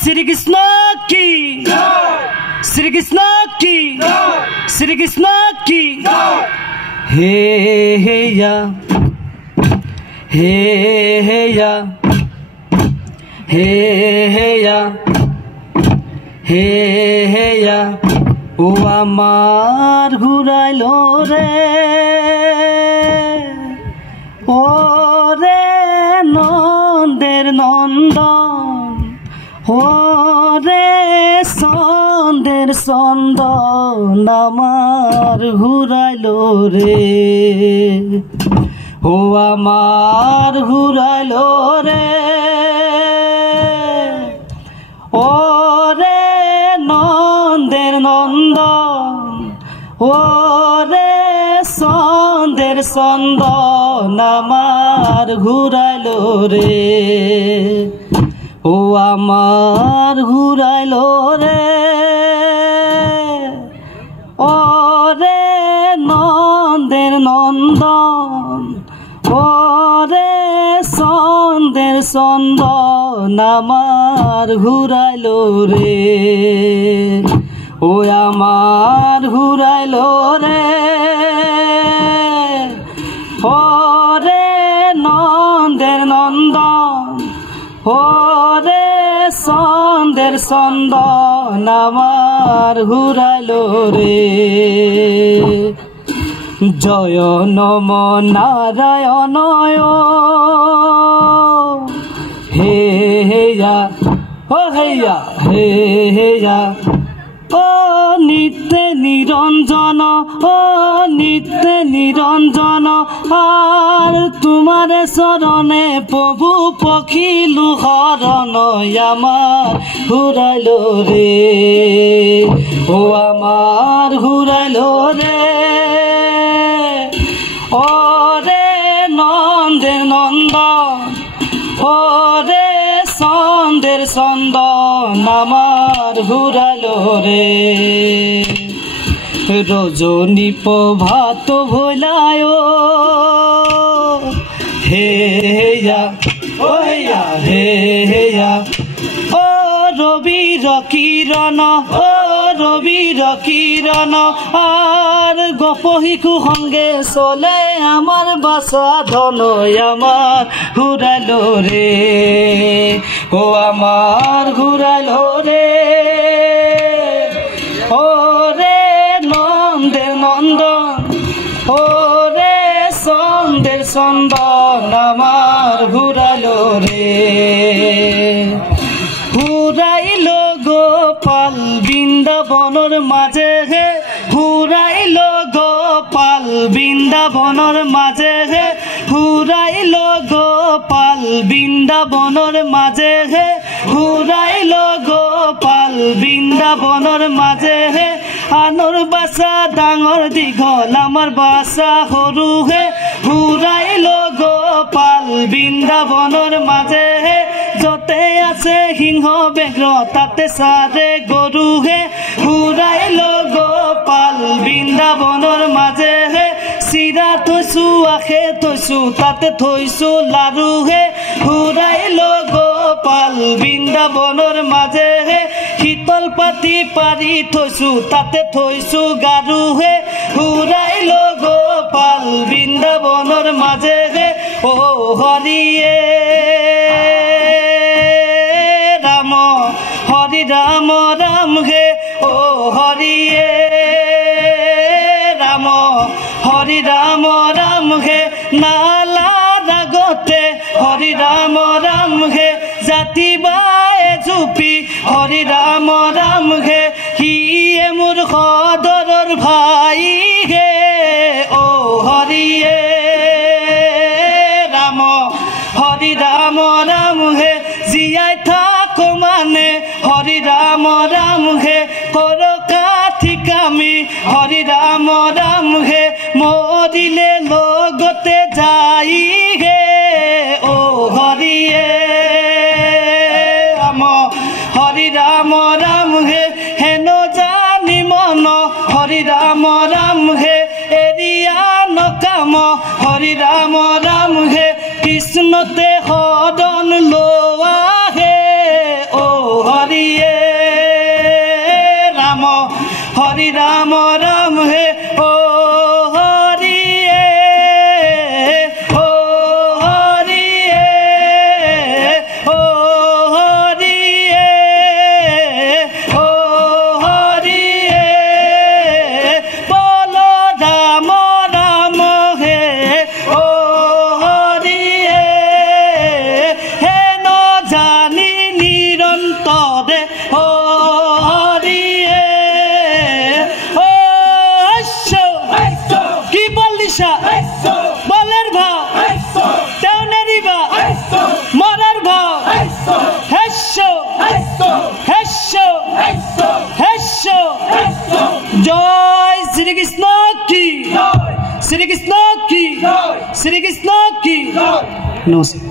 श्री कृष्ण की श्री कृष्ण की श्री कृष्ण की हे हे या हे हे या हे हे या हे हे या ও আমার ঘুরাইল রে ও রে নন্দের নন্দন ও রে সন্দের সন্দন আমার ঘুরাইল রে ও আমার ঘুরাইল রে ও রে নন্দের নন্দন ও রে সন্দের সন্দন আমার ঘুরাইল রে ও আমার ঘুরাইল রে ও রে নন্দের নন্দন ও রে সন্দের সন্দন আমার ঘুরাইল রে ও আমার ঘুরাইল রে ও রে নন্দের নন্দন ও রে সন্দের সন্দন আমার ঘুরাইল রে জয় নম নারায়ণ হে হেয়া ও হেয়া হে হেয়া ও নিত্য নিরঞ্জন ও নিত্য নিরঞ্জন আর তোমার শরণে প্রভু পখিলু হরণ আমার ঘুরাইল রে ও আমার ঘুরাইল রে ও রে নন্দের নন্দন ও রে সন্দের সন্দন আমার ঘুরাইল রে রজনী প্রভাত ভোলায় হে হেয়া ও হেয়া হে হেয়া ও রবির কিরণ ও রবির কিরণ আর গোপ শিশু সঙ্গে চলে আমার বাসা ধন আমার ঘুরাইল রে ও আমার ঘুরাইল রে ও রে নন্দের নন্দন ও রে সন্দের সন্দন আমার ঘুরাইল রে ঘুরাইল গোপাল বৃন্দাবনের মাঝে হে ঘুরাইল গোপাল বৃন্দাবনের মাঝে হে ঘুরাইল গোপাল বৃন্দাবনের মাঝে হে ঘুরাইল গোপাল বৃন্দাবনের মাঝে হে আনর বাসা ডাঙর দীঘল আমার বাসা সৰু হে ঘুৰাইল গোপাল বৃন্দাবনেৰ মাঝে হে যতে আছে সিংহ বেঘ্ৰ তাতে চাৰে গৰু হে ঘুৰাইল গোপাল বৃন্দাবনৰ মাঝে হে চিৰা থৈছো আখে থৈছো তাতে থৈছো লাৰু হে ঘুৰাইল গোপাল বৃন্দাবনৰ মাঝে হে শীতল পাতি পাৰি থৈছো তাতে থৈছো গাৰু হে ঘুৰাইল গোপাল বৃন্দাবনৰ মাঝে হে ও হৰিয়ে রাম হরি রাম রাম হে ও হরিয়ে রাম হরি রাম রাম হে নালা রাগতে হরি রাম রাম হে জাতি বায়ে জুপি হরি রাম রাম হে হিয়ে মোর সদৰৰ ভাই হে ও হরিয়ে রাম হরি রাম রাম হে জিয়াই থাকো মানে হরি রাম রাম হে করো কাঠিকামি হরি রাম রাম হে মরিলে লগতে যাই হে ও হরিয়ে রাম হরি রাম রাম হে হেন জানি মন হরি রাম রাম হে এরিয়া নকাম হরি রাম রাম হে কৃষ্ণতে হরণ লোৱা হে ও হরি হরি রাম রাম হে ও হরি ও হরি ও হরি ও হরি বলো রাম রাম হে ও হরি হে ন জানি নিরন্তরে ও হরি ও কি বলিসা বলের ভাও তেউনেরি ভাও মরার ভাও হেস্য হেস্য হেস্য জয় শ্রীকৃষ্ণ কি শ্রীকৃষ্ণ কি শ্রীকৃষ্ণ কি নমস্কার।